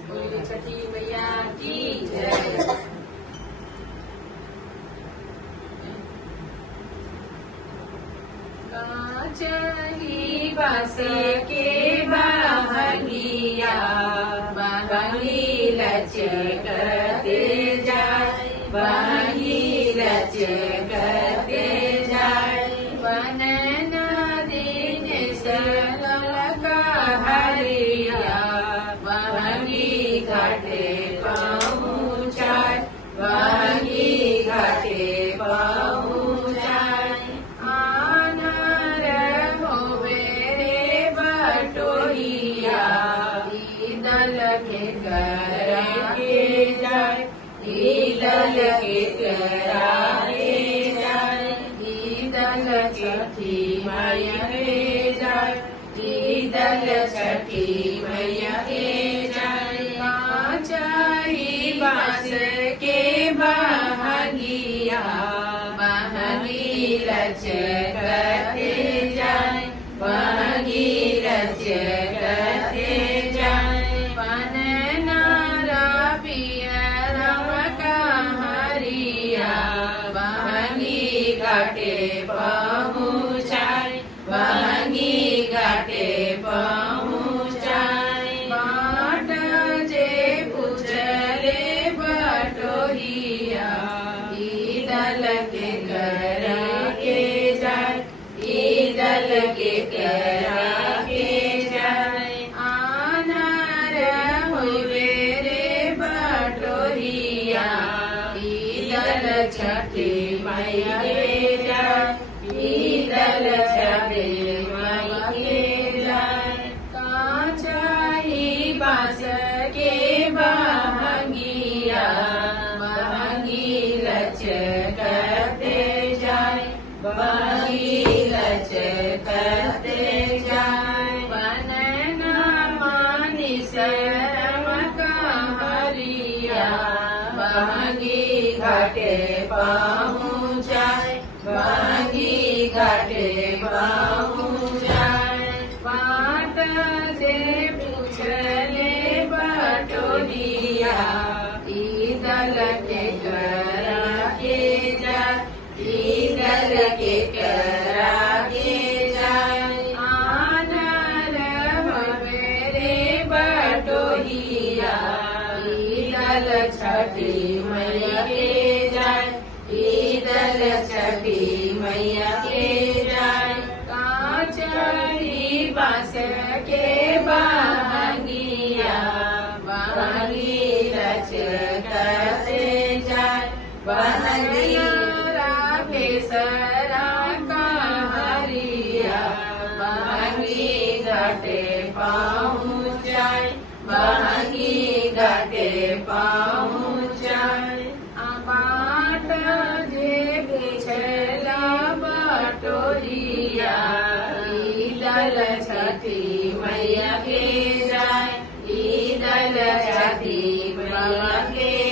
बोलिए छठी मैया की जय। कांचही बास के बहंगिया बहंगी लचकते जाए, बहंगी लचकते जाए। बनन दिन सलका हरिया बहंगी घाटे पहुँचाए, बहंगी घाटे पहुँचाए। आनर होवे रे बटोहिया दल के करा के जाए, दल के करा के जाए। दल छठी मैया रे जाए, दल छठी मैया रे जाए। कांचही बास के बहंगिया बहंगी लचकते जाए, बहंगी लचकते जाए। बनन पियरव कहरिया बहंगी घाटे पहुँचाए, बहंगी घाटे पहुँचाए। बाट जे पूछले बटोहिया दल के करा के जाए, दल के करा के जाए। आनर हुए रे बटोहिया दल छठी मैया के जाए, दल छठी मैया के जाए। कांचही बास के बहंगिया बहंगी लचकते जाए, बहंगी लचकते जाए। बनन मानी शरम कहरिया बहंगी घाटे पहुँचाए, बहंगी घाटे पहुँचाए। बाट जे पूछले बटोहिया दल के करा के जाए, दल के करा के जाए। आनर होवे रे बटोहिया दल छठी मैया के जाए, दल छठी मैया के जाए। कांचही बास के बहंगिया बहंगी लचकते जाए, बहंगी राधेसरा कहरिया बहंगी घाटे पहुँचाए, बहंगी घाटे पहुँचाए। बाट जे बिछला बटोहिया दल छठी मैया के जाए, दल छठी मैया के